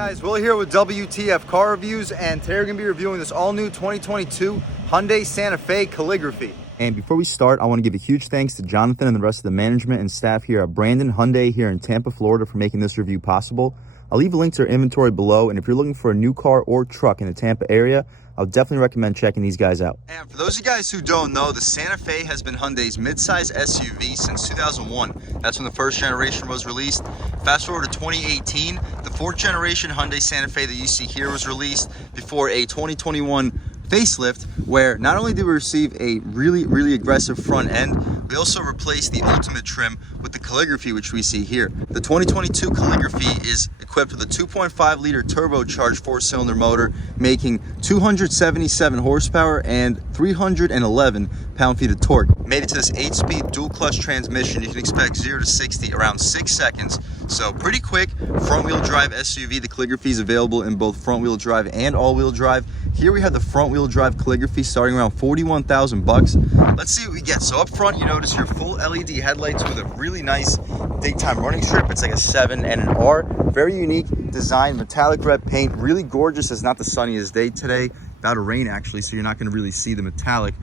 Guys, Will here with W.T.F car reviews, and today we're going to be reviewing this all-new 2022 Hyundai Santa Fe Calligraphy. And before we start, I want to give a huge thanks to Jonathan and the rest of the management and staff here at Brandon Hyundai here in Tampa, Florida for making this review possible. I'll leave a link to their inventory below, and if you're looking for a new car or truck in the Tampa area, I'll definitely recommend checking these guys out. And for those of you guys who don't know, the Santa Fe has been Hyundai's midsize SUV since 2001. That's when the first generation was released. Fast forward to 2018, the fourth generation Hyundai Santa Fe that you see here was released before a 2021 facelift, where not only did we receive a really aggressive front end, we also replaced the ultimate trim with the Calligraphy, which we see here. The 2022 Calligraphy is equipped with a 2.5 liter turbocharged 4-cylinder motor, making 277 horsepower and 311 pound-feet of torque. Made it to this 8-speed dual clutch transmission. You can expect 0 to 60 around 6 seconds. So pretty quick front-wheel drive SUV. The Calligraphy is available in both front-wheel drive and all-wheel drive. Here we have the front-wheel drive Calligraphy starting around 41,000 bucks. Let's see what we get. So up front, you notice your full LED headlights with a really nice daytime running strip. It's like a 7 and an R. Very unique design, metallic red paint, really gorgeous. It's not the sunniest day today. About to rain actually, so you're not going to really see the metallic.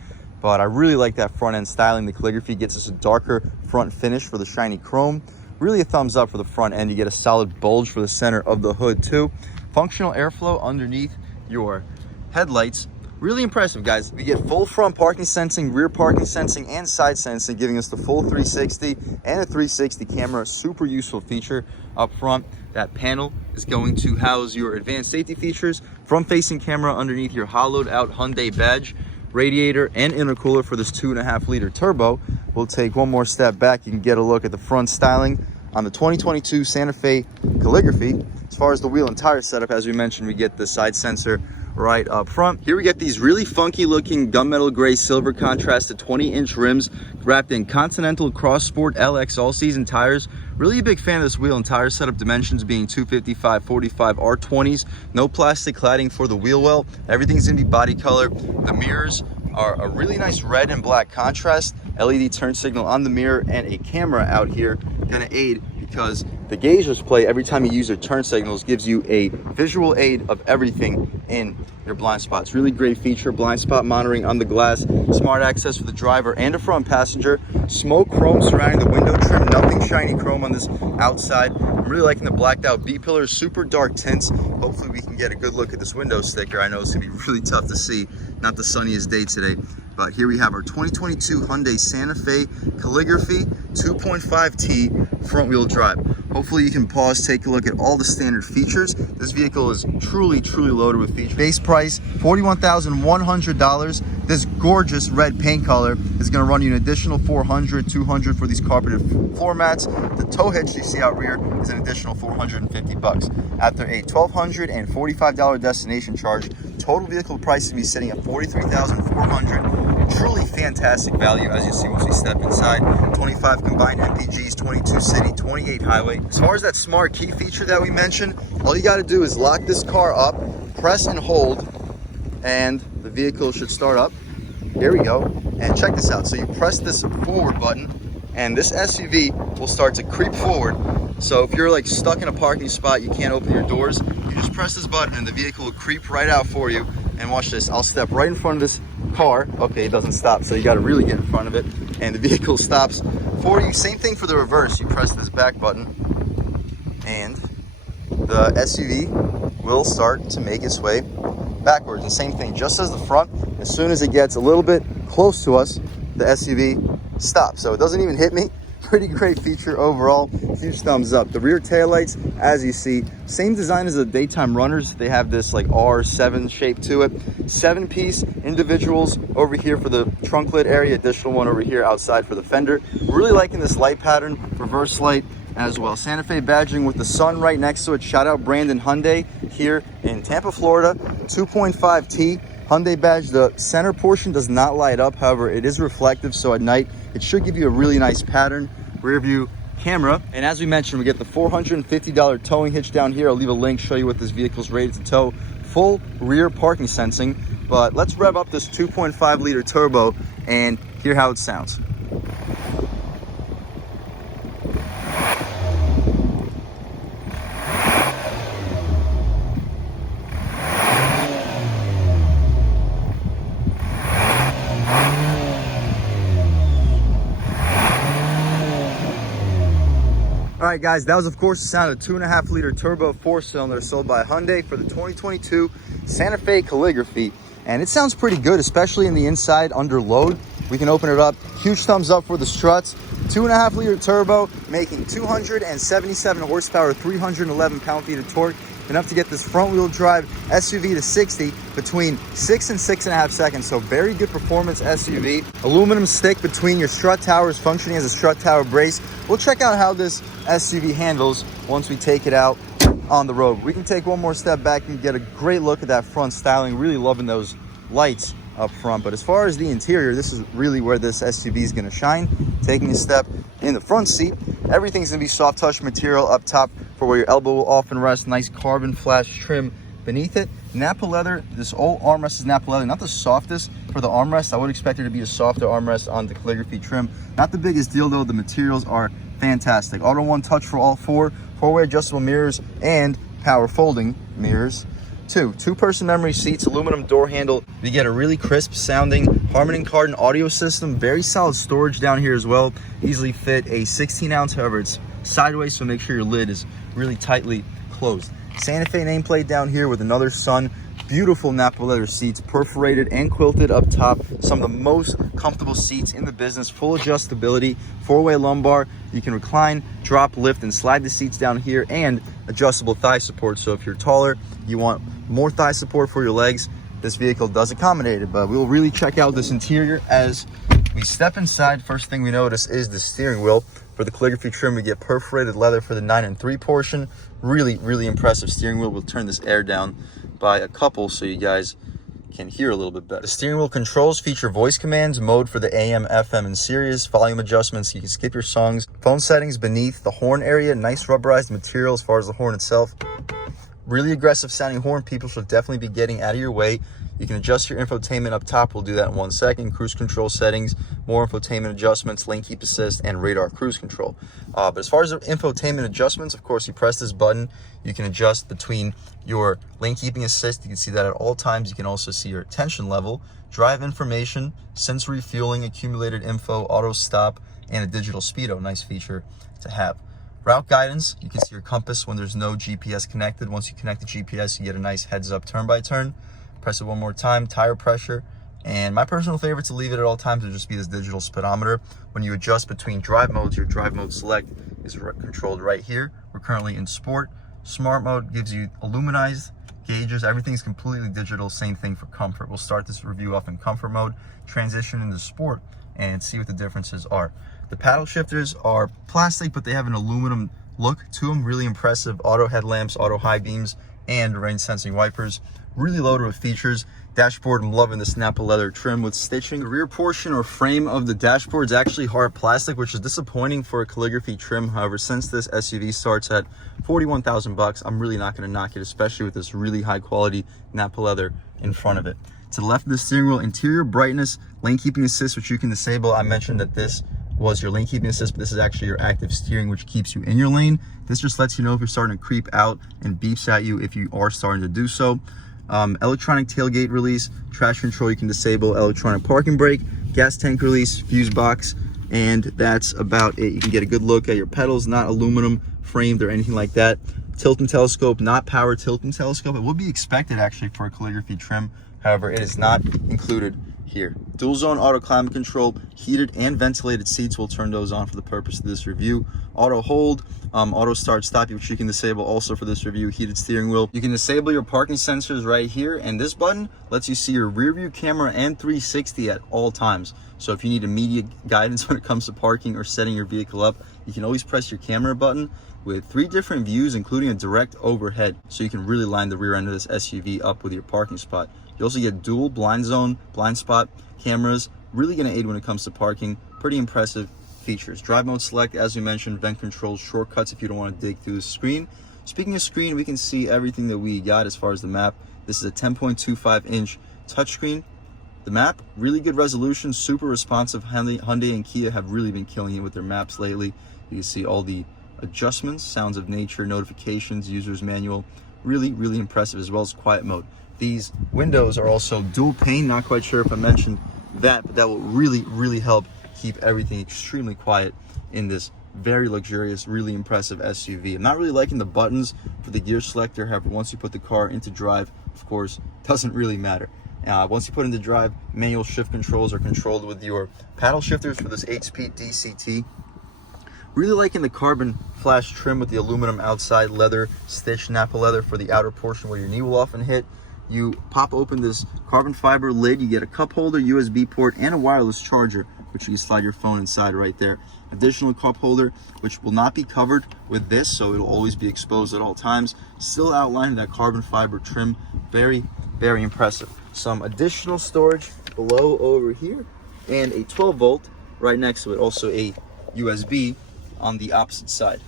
But I really like that front end styling. The Calligraphy gets us a darker front finish for the shiny chrome. Really a thumbs up for the front end. You get a solid bulge for the center of the hood too. Functional airflow underneath your headlights. Really impressive, guys. We get full front parking sensing, rear parking sensing, and side sensing, giving us the full 360 and a 360 camera. Super useful feature up front. That panel is going to house your advanced safety features, front facing camera underneath your hollowed out Hyundai badge, radiator and intercooler for this 2.5 liter turbo. We'll take one more step back. You can get a look at the front styling on the 2022 Santa Fe Calligraphy. As far as the wheel and tire setup, as we mentioned, we get the side sensor right up front. Here we get these really funky looking gunmetal gray silver contrasted 20-inch rims wrapped in Continental Cross Sport LX all season tires. Really a big fan of this wheel and tire setup, dimensions being 255/45 R20s. No plastic cladding for the wheel well. Everything's gonna be body color. The mirrors are a really nice red and black contrast. LED turn signal on the mirror and a camera out here gonna aid, because the gauge display every time you use your turn signals gives you a visual aid of everything in your blind spots. Really great feature. Blind spot monitoring on the glass, smart access for the driver and a front passenger, smoke chrome surrounding the window trim, nothing shiny chrome on this outside. I'm really liking the blacked out B pillars, super dark tints. Hopefully we can get a good look at this window sticker. I know it's gonna be really tough to see, not the sunniest day today. But here we have our 2022 Hyundai Santa Fe Calligraphy 2.5T front-wheel drive. Hopefully you can pause, take a look at all the standard features. This vehicle is truly loaded with features. Base price, $41,100. This gorgeous red paint color is gonna run you an additional $400, $200 for these carpeted floor mats. The tow hitch you see out rear is an additional $450. After a $1,245 destination charge, total vehicle price is gonna be sitting at $43,400. Truly fantastic value, as you see once we step inside. 25 combined MPGs, 22 city, 28 highway. As far as that smart key feature that we mentioned, all you got to do is lock this car up, press and hold, and the vehicle should start up. Here we go. And check this out. So you press this forward button and this SUV will start to creep forward. So if you're like stuck in a parking spot, you can't open your doors, you just press this button and the vehicle will creep right out for you. And watch this, I'll step right in front of this car. Okay, it doesn't stop, so you got to really get in front of it, and the vehicle stops for you. Same thing for the reverse. You press this back button and the SUV will start to make its way backwards. And same thing, just as the front, as soon as it gets a little bit close to us, the SUV stops. So it doesn't even hit me. Pretty great feature overall. Huge thumbs up. The rear taillights, as you see, same design as the daytime runners. They have this like R7 shape to it. 7-piece individuals over here for the trunk lid area, additional one over here outside for the fender. Really liking this light pattern, reverse light as well. Santa Fe badging with the sun right next to it. Shout out Brandon Hyundai here in Tampa, Florida. 2.5T Hyundai badge. The center portion does not light up, however it is reflective, so at night it should give you a really nice pattern. Rear view camera, and as we mentioned, we get the $450 towing hitch down here. I'll leave a link, show you what this vehicle's rated to tow. Full rear parking sensing. But let's rev up this 2.5 liter turbo and hear how it sounds. All right, guys, that was, of course, the sound of a 2.5-liter turbo 4-cylinder sold by Hyundai for the 2022 Santa Fe Calligraphy. And it sounds pretty good, especially in the inside under load. We can open it up. Huge thumbs up for the struts. 2.5-liter turbo, making 277 horsepower, 311 pound-feet of torque. Enough to get this front-wheel drive SUV to 60 between 6 and 6.5 seconds. So very good performance SUV. Aluminum stick between your strut towers, functioning as a strut tower brace. We'll check out how this SUV handles once we take it out on the road. We can take one more step back and get a great look at that front styling. Really loving those lights up front. But as far as the interior, this is really where this SUV is going to shine. Taking a step in the front seat, everything's going to be soft touch material up top for where your elbow will often rest. Nice carbon flash trim beneath it. Napa leather. This old armrest is Napa leather, not the softest for the armrest. I would expect there to be a softer armrest on the Calligraphy trim. Not the biggest deal though. The materials are fantastic. Auto one touch for all four-way adjustable mirrors and power folding mirrors. Two-person memory seats, aluminum door handle. You get a really crisp sounding Harman Kardon audio system. Very solid storage down here as well. Easily fit a 16-ounce, however it's sideways, so make sure your lid is really tightly closed. Santa Fe nameplate down here with another sun. Beautiful Napa leather seats, perforated and quilted up top. Some of the most comfortable seats in the business. Full adjustability, four-way lumbar. You can recline, drop, lift, and slide the seats down here, and adjustable thigh support. So if you're taller, you want more thigh support for your legs, this vehicle does accommodate it. But we'll really check out this interior as we step inside. First thing we notice is the steering wheel. For the Calligraphy trim, we get perforated leather for the 9 and 3 portion. Really impressive steering wheel. We'll turn this air down by a couple so you guys can hear a little bit better. The steering wheel controls feature voice commands, mode for the AM, FM, and Sirius, volume adjustments, you can skip your songs, phone settings beneath the horn area, nice rubberized material as far as the horn itself. Really aggressive sounding horn, people should definitely be getting out of your way. You can adjust your infotainment up top. We'll do that in 1 second. Cruise control settings, more infotainment adjustments, lane keep assist, and radar cruise control. But as far as the infotainment adjustments, of course, you press this button. You can adjust between your lane keeping assist. You can see that at all times. You can also see your attention level, drive information, sensory refueling, accumulated info, auto stop, and a digital speedo. Nice feature to have. Route guidance, you can see your compass when there's no GPS connected. Once you connect the GPS, you get a nice heads up turn by turn. Press it one more time, tire pressure, and my personal favorite to leave it at all times would just be this digital speedometer. When you adjust between drive modes, your drive mode select is controlled right here. We're currently in sport. Smart mode gives you illuminized gauges. Everything's completely digital. Same thing for comfort. We'll start this review off in comfort mode, transition into sport, and see what the differences are. The paddle shifters are plastic, but they have an aluminum look to them. Really impressive. Auto headlamps, auto high beams, and rain sensing wipers. Really loaded with features. Dashboard, I'm loving this Napa leather trim with stitching. The rear portion or frame of the dashboard is actually hard plastic, which is disappointing for a Calligraphy trim. However, since this SUV starts at 41,000 bucks, I'm really not going to knock it, especially with this really high quality Napa leather in front of it. To the left of the steering wheel, interior brightness, lane keeping assist, which you can disable. I mentioned that this was your lane keeping assist, but this is actually your active steering, which keeps you in your lane. This just lets you know if you're starting to creep out and beeps at you if you are starting to do so. Electronic tailgate release, traction control you can disable, electronic parking brake, gas tank release, fuse box, and that's about it. You can get a good look at your pedals, not aluminum framed or anything like that. Tilt and telescope, not power tilt and telescope. It would be expected actually for a Calligraphy trim. However, it is not included here. Dual zone auto climate control, heated and ventilated seats. We'll turn those on for the purpose of this review. Auto hold, auto start stop, which you can disable also for this review. Heated steering wheel. You can disable your parking sensors right here, and this button lets you see your rear view camera and 360 at all times. So if you need immediate guidance when it comes to parking or setting your vehicle up, you can always press your camera button with 3 different views, including a direct overhead, so you can really line the rear end of this SUV up with your parking spot. You also get dual blind zone, blind spot cameras, really going to aid when it comes to parking. Pretty impressive features. Drive mode select, as we mentioned, vent controls, shortcuts if you don't want to dig through the screen. Speaking of screen, we can see everything that we got as far as the map. This is a 10.25-inch touchscreen. The map, really good resolution, super responsive. Hyundai and Kia have really been killing it with their maps lately. You can see all the adjustments, sounds of nature, notifications, user's manual. Really impressive, as well as quiet mode. These windows are also dual pane. Not quite sure if I mentioned that, but that will really help keep everything extremely quiet in this very luxurious, really impressive SUV. I'm not really liking the buttons for the gear selector. However, once you put the car into drive, of course, doesn't really matter. Once you put into drive, manual shift controls are controlled with your paddle shifters for this 8-speed DCT. Really liking the carbon flash trim with the aluminum outside, leather stitched Napa leather for the outer portion where your knee will often hit. You pop open this carbon fiber lid, you get a cup holder, USB port, and a wireless charger, which you can slide your phone inside right there. Additional cup holder, which will not be covered with this, so it'll always be exposed at all times. Still outlining that carbon fiber trim. Very, very impressive. Some additional storage below over here, and a 12-volt right next to it. Also a USB on the opposite side.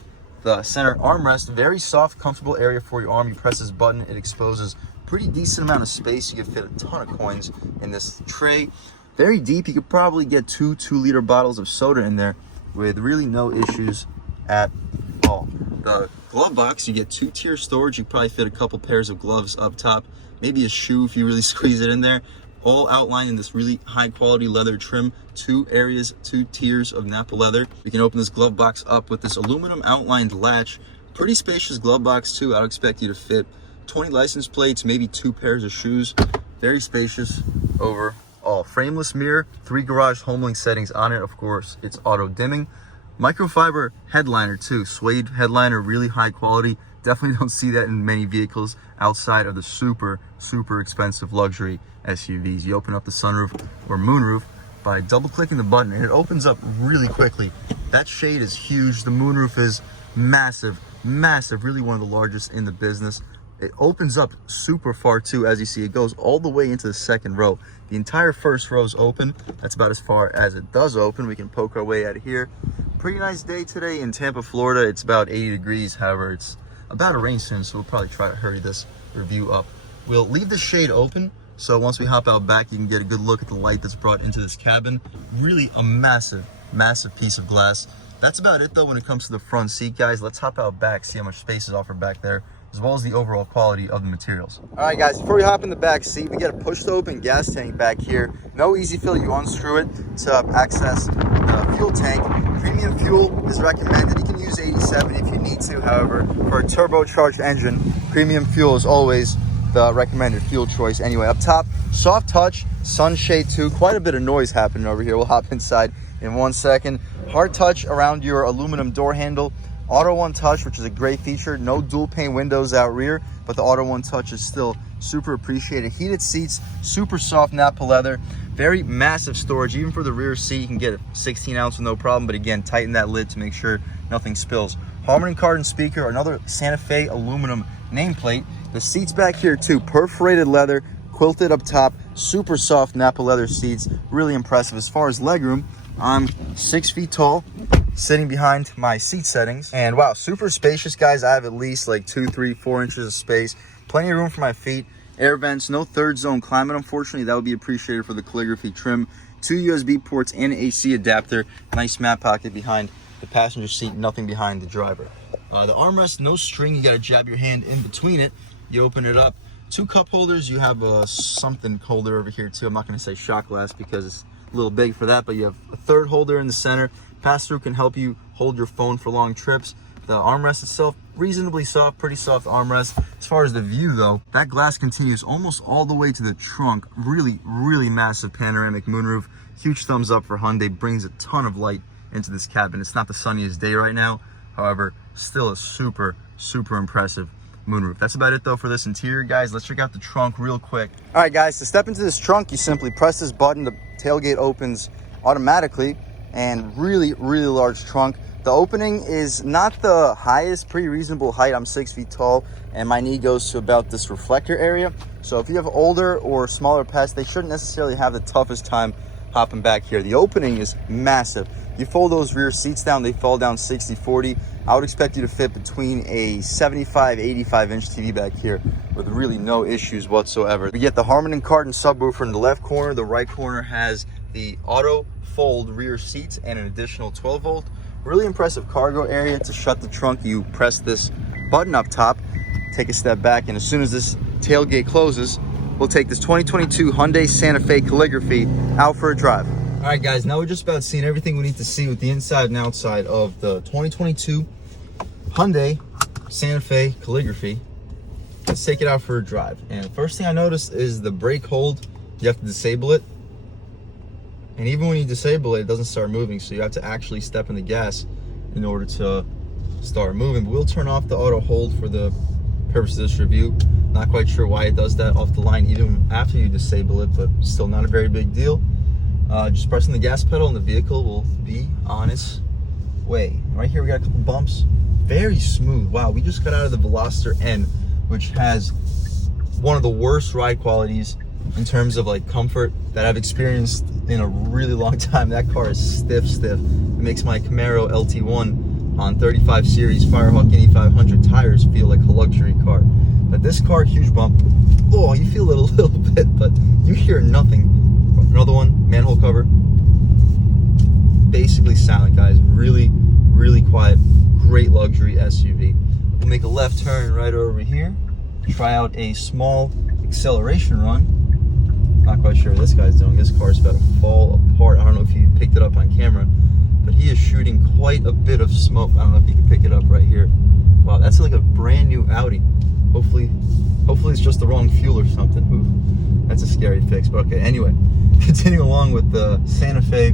The center armrest, very soft, comfortable area for your arm. You press this button, it exposes pretty decent amount of space. You can fit a ton of coins in this tray. Very deep. You could probably get 2-liter bottles of soda in there with really no issues at all. The glove box, you get 2-tier storage. You probably fit a couple pairs of gloves up top, maybe a shoe if you really squeeze it in there. All outlined in this really high quality leather trim. 2 areas, 2 tiers of Napa leather. We can open this glove box up with this aluminum outlined latch. Pretty spacious glove box too. I would expect you to fit 20 license plates, maybe 2 pairs of shoes. Very spacious overall. Frameless mirror, 3 garage homelink settings on it. Of course, it's auto dimming. Microfiber headliner too. Suede headliner, really high quality. Definitely don't see that in many vehicles outside of the super expensive luxury SUVs. You open up the sunroof or moonroof by double clicking the button, and it opens up really quickly. That shade is huge. The moonroof is massive, really one of the largest in the business. It opens up super far too. As you see, it goes all the way into the second row. The entire first row is open. That's about as far as it does open. We can poke our way out of here. Pretty nice day today in Tampa, Florida. It's about 80 degrees. However, it's about to rain soon, so we'll probably try to hurry this review up. We'll leave the shade open, so once we hop out back, you can get a good look at the light that's brought into this cabin. Really a massive piece of glass. That's about it though when it comes to the front seat, guys. Let's hop out back, see how much space is offered back there, as well as the overall quality of the materials. All right, guys, before we hop in the back seat, we get a push to open gas tank back here. No easy fill, you unscrew it to access the fuel tank. Premium fuel is recommended. You can use 87 if you need to. However, for a turbocharged engine, premium fuel is always the recommended fuel choice. Anyway, up top, soft touch, sunshade too. Quite a bit of noise happening over here. We'll hop inside in 1 second. Hard touch around your aluminum door handle. Auto One Touch, which is a great feature. No dual pane windows out rear, but the Auto One Touch is still super appreciated. Heated seats, super soft Napa leather. Very massive storage, even for the rear seat. You can get a 16 ounce with no problem, but again, tighten that lid to make sure nothing spills. Harman Kardon speaker, another Santa Fe aluminum nameplate. The seats back here too, perforated leather, quilted up top, super soft Napa leather seats. Really impressive. As far as legroom, I'm 6 feet tall, sitting behind my seat settings, and wow, super spacious, guys. I have at least like 2, 3, 4 inches of space, plenty of room for my feet. Air vents, no third zone climate, unfortunately. That would be appreciated for the calligraphy trim. 2 USB ports and AC adapter. Nice mat pocket behind the passenger seat, nothing behind the driver. The armrest, no string. You got to jab your hand in between it. You open it up. 2 cup holders. You have a something holder over here too. I'm not going to say shot glass because it's a little big for that, but you have a third holder in the center. Pass-through can help you hold your phone for long trips. The armrest itself, reasonably soft, pretty soft armrest. As far as the view though, that glass continues almost all the way to the trunk. Really massive panoramic moonroof. Huge thumbs up for Hyundai. Brings a ton of light into this cabin. It's not the sunniest day right now. However, still a super impressive moonroof. That's about it though for this interior, guys. Let's check out the trunk real quick. All right, guys, to step into this trunk, you simply press this button. The tailgate opens automatically, and really large trunk. The opening is not the highest, pretty reasonable height. I'm 6 feet tall, and my knee goes to about this reflector area. So if you have older or smaller pets, they shouldn't necessarily have the toughest time hopping back here. The opening is massive. You fold those rear seats down, they fall down 60-40. I would expect you to fit between a 75, 85 inch TV back here with really no issues whatsoever. We get the Harman Kardon subwoofer in the left corner. The right corner has the auto fold rear seats and an additional 12 volt. Really impressive cargo area. To shut the trunk, you press this button up top, take a step back, and as soon as this tailgate closes, we'll take this 2022 Hyundai Santa Fe Calligraphy out for a drive. All right, guys, now we're just about seeing everything we need to see with the inside and outside of the 2022 Hyundai Santa Fe Calligraphy. Let's take it out for a drive. And the first thing I noticed is the brake hold. You have to disable it. And even when you disable it, it doesn't start moving. So you have to actually step in the gas in order to start moving. But we'll turn off the auto hold for the purpose of this review. Not quite sure why it does that off the line even after you disable it, but still not a very big deal. Just pressing the gas pedal and the vehicle will be on its way. Right here we got a couple bumps. Very smooth. Wow, we just got out of the Veloster N, which has one of the worst ride qualities in terms of like comfort that I've experienced in a really long time. That car is stiff. It makes my Camaro LT1 on 35 series Firehawk Indy 500 tires feel like a luxury car. But this car, huge bump. Oh, you feel it a little bit, but you hear nothing. Another one, manhole cover. Basically silent, guys. Really quiet. Great luxury SUV. We'll make a left turn right over here. Try out a small acceleration run. Not quite sure what this guy's doing. This car's about to fall apart. I don't know if you picked it up on camera, but he is shooting quite a bit of smoke. I don't know if you can pick it up right here. Wow, that's like a brand new Audi. Hopefully it's just the wrong fuel or something. Ooh, that's a scary fix, but okay. Anyway, continuing along with the Santa Fe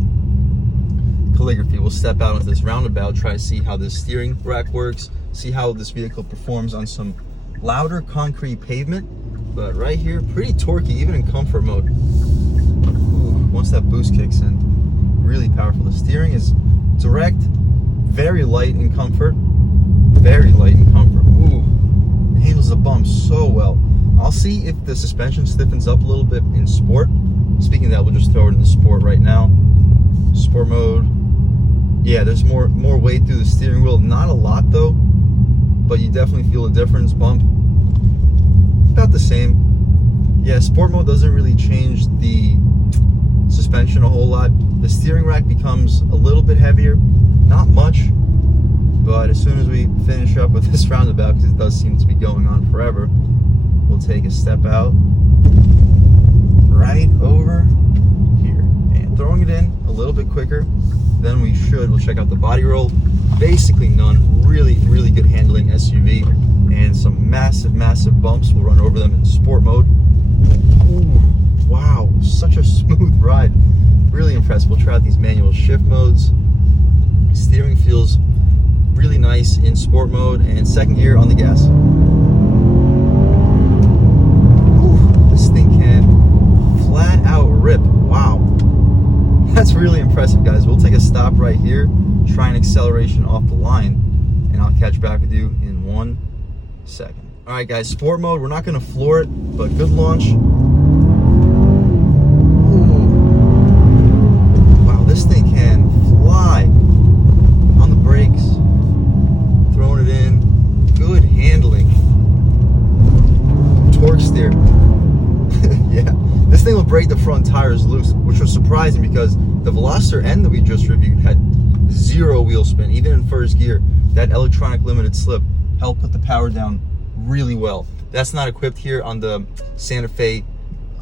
Calligraphy, we'll step out into this roundabout, try to see how this steering rack works, see how this vehicle performs on some louder concrete pavement. But right here, pretty torquey, even in comfort mode. Ooh, once that boost kicks in, really powerful. The steering is direct, very light in comfort. Ooh, it handles the bumps so well. I'll see if the suspension stiffens up a little bit in sport. Speaking of that, we'll just throw it in the sport right now. Sport mode. Yeah, there's more weight through the steering wheel. Not a lot though, but you definitely feel a difference. Bump about the same. Yeah, sport mode doesn't really change the suspension a whole lot. The steering rack becomes a little bit heavier, not much, but as soon as we finish up with this roundabout, because it does seem to be going on forever, we'll take a step out right over here and throwing it in a little bit quicker than we should. We'll check out the body roll. Basically none. Really good handling SUV, and some massive bumps. We'll run over them in sport mode. Ooh, wow, such a smooth ride. Really impressed. We'll try out these manual shift modes. Steering feels really nice in sport mode, and second gear on the gas. Ooh, this thing can flat out rip. Wow, that's really impressive, guys. We'll take a stop right here, try an acceleration off the line, and I'll catch back with you in 1 second. All right, guys, sport mode. We're not going to floor it, but good launch. Ooh. Wow, this thing can fly on the brakes. Throwing it in. Good handling. Torque steer. Yeah, this thing will break the front tires loose, which was surprising because the Veloster N that we just reviewed had zero wheel spin. Even in first gear, that electronic limited slip helped put the power down really well. That's not equipped here on the Santa Fe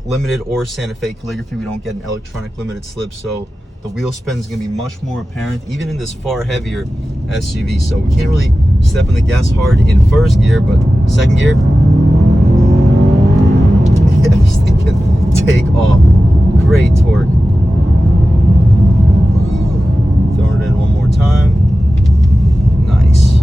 Limited or Santa Fe Calligraphy. We don't get an electronic limited slip, so the wheel spin is going to be much more apparent even in this far heavier SUV. So we can't really step on the gas hard in first gear, but second gear, yeah, this thing can take off. Great torque. Throwing it in one more time. Nice.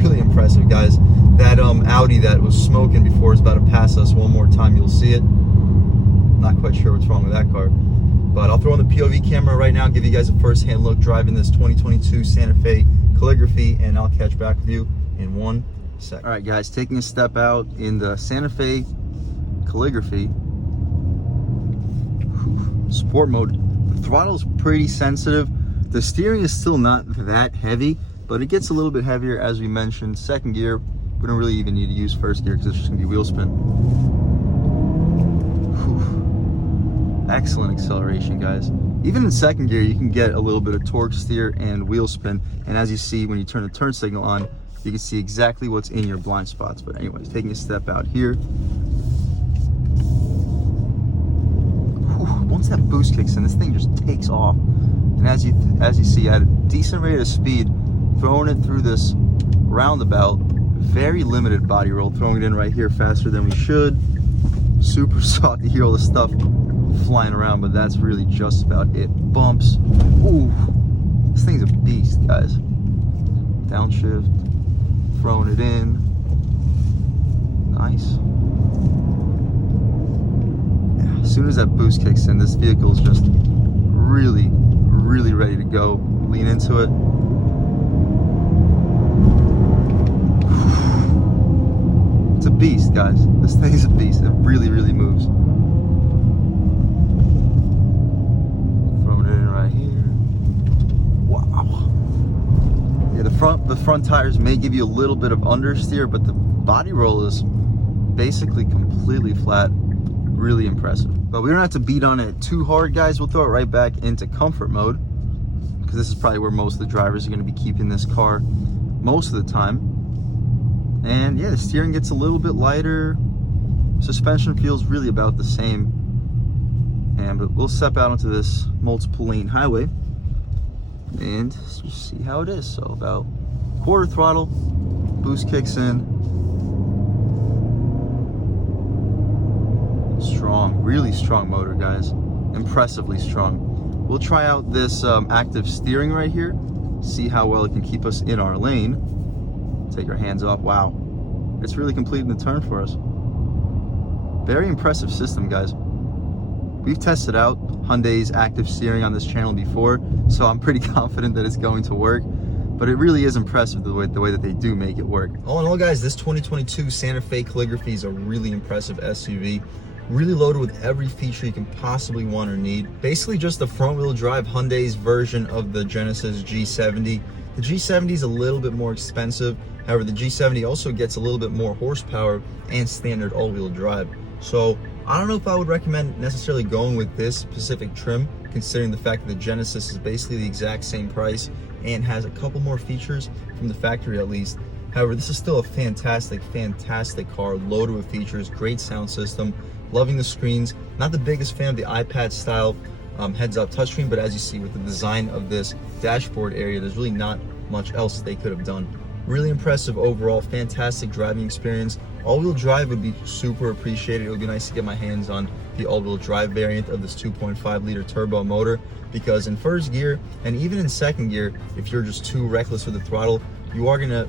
Really impressive, guys. That Audi that was smoking before is about to pass us one more time. You'll see it. Not quite sure what's wrong with that car, but I'll throw in the POV camera right now, give you guys a first-hand look driving this 2022 Santa Fe Calligraphy, and I'll catch back with you in 1 second. All right, guys, taking a step out in the Santa Fe Calligraphy. Sport mode. The throttle's pretty sensitive. The steering is still not that heavy, but it gets a little bit heavier as we mentioned. Second gear, we don't really even need to use first gear because it's just gonna be wheel spin. Whew. Excellent acceleration, guys. Even in second gear, you can get a little bit of torque steer and wheel spin. And as you see, when you turn the turn signal on, you can see exactly what's in your blind spots. But anyways, taking a step out here. once that boost kicks in, this thing just takes off. And as you see, at a decent rate of speed, throwing it through this roundabout, very limited body roll, throwing it in right here faster than we should. Super soft to hear all the stuff flying around, but that's really just about it. Bumps. Ooh, this thing's a beast, guys. Downshift, throwing it in. Nice. Yeah, as soon as that boost kicks in, this vehicle is just really, really ready to go. Lean into it. It's a beast, guys. This thing's a beast. It really, really moves. Throwing it in right here. Wow. Yeah, the front tires may give you a little bit of understeer, but the body roll is basically completely flat. Really impressive. But we don't have to beat on it too hard, guys. We'll throw it right back into comfort mode, because this is probably where most of the drivers are going to be keeping this car most of the time. And yeah, the steering gets a little bit lighter. Suspension feels really about the same. But we'll step out onto this multiple lane highway and just see how it is. So about quarter throttle, boost kicks in. Strong, really strong motor, guys. Impressively strong. We'll try out this active steering right here, see how well it can keep us in our lane. Take our hands off. Wow, it's really completing the turn for us. Very impressive system, guys. We've tested out Hyundai's active steering on this channel before, so I'm pretty confident that it's going to work. But it really is impressive the way that they do make it work. All in all, guys, this 2022 Santa Fe Calligraphy is a really impressive SUV. Really loaded with every feature you can possibly want or need. Basically just the front-wheel drive Hyundai's version of the Genesis G70. The G70 is a little bit more expensive. However, the G70 also gets a little bit more horsepower and standard all-wheel drive. So I don't know if I would recommend necessarily going with this specific trim, considering the fact that the Genesis is basically the exact same price and has a couple more features from the factory at least. However, this is still a fantastic car, loaded with features, great sound system, loving the screens. Not the biggest fan of the iPad style heads-up touchscreen, but as you see with the design of this dashboard area, there's really not much else they could have done. Really impressive overall, fantastic driving experience. All-wheel drive would be super appreciated. It would be nice to get my hands on the all-wheel drive variant of this 2.5 liter turbo motor, because in first gear and even in second gear, if you're just too reckless with the throttle, you are gonna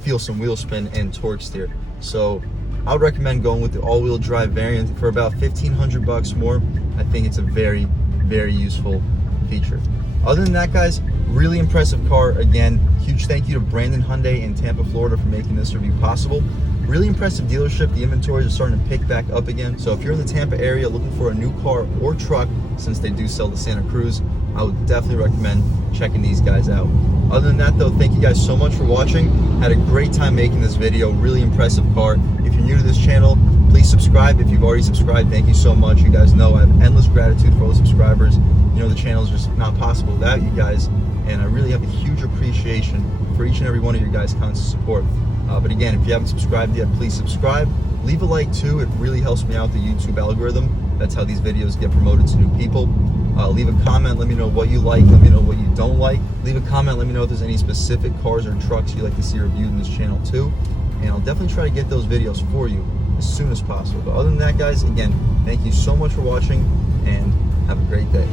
feel some wheel spin and torque steer. So I would recommend going with the all-wheel drive variant for about 1,500 bucks more. I think it's a very, very useful feature. Other than that, guys, really impressive car. Again, huge thank you to Brandon Hyundai in Tampa, Florida for making this review possible. Really impressive dealership. The inventories are starting to pick back up again. So if you're in the Tampa area looking for a new car or truck, since they do sell the Santa Cruz, I would definitely recommend checking these guys out. Other than that though, thank you guys so much for watching. Had a great time making this video. Really impressive car. If you're new to this channel, please subscribe. If you've already subscribed, thank you so much. You guys know I have endless gratitude for all the subscribers. You know, the channel is just not possible without you guys, and I really have a huge appreciation for each and every one of your guys' constant support. But again, if you haven't subscribed yet, please subscribe. Leave a like too. It really helps me out the YouTube algorithm. That's how these videos get promoted to new people. Leave a comment. Let me know what you like. Let me know what you don't like. Leave a comment. Let me know if there's any specific cars or trucks you'd like to see reviewed in this channel too. And I'll definitely try to get those videos for you as soon as possible. But other than that, guys, again, thank you so much for watching and have a great day.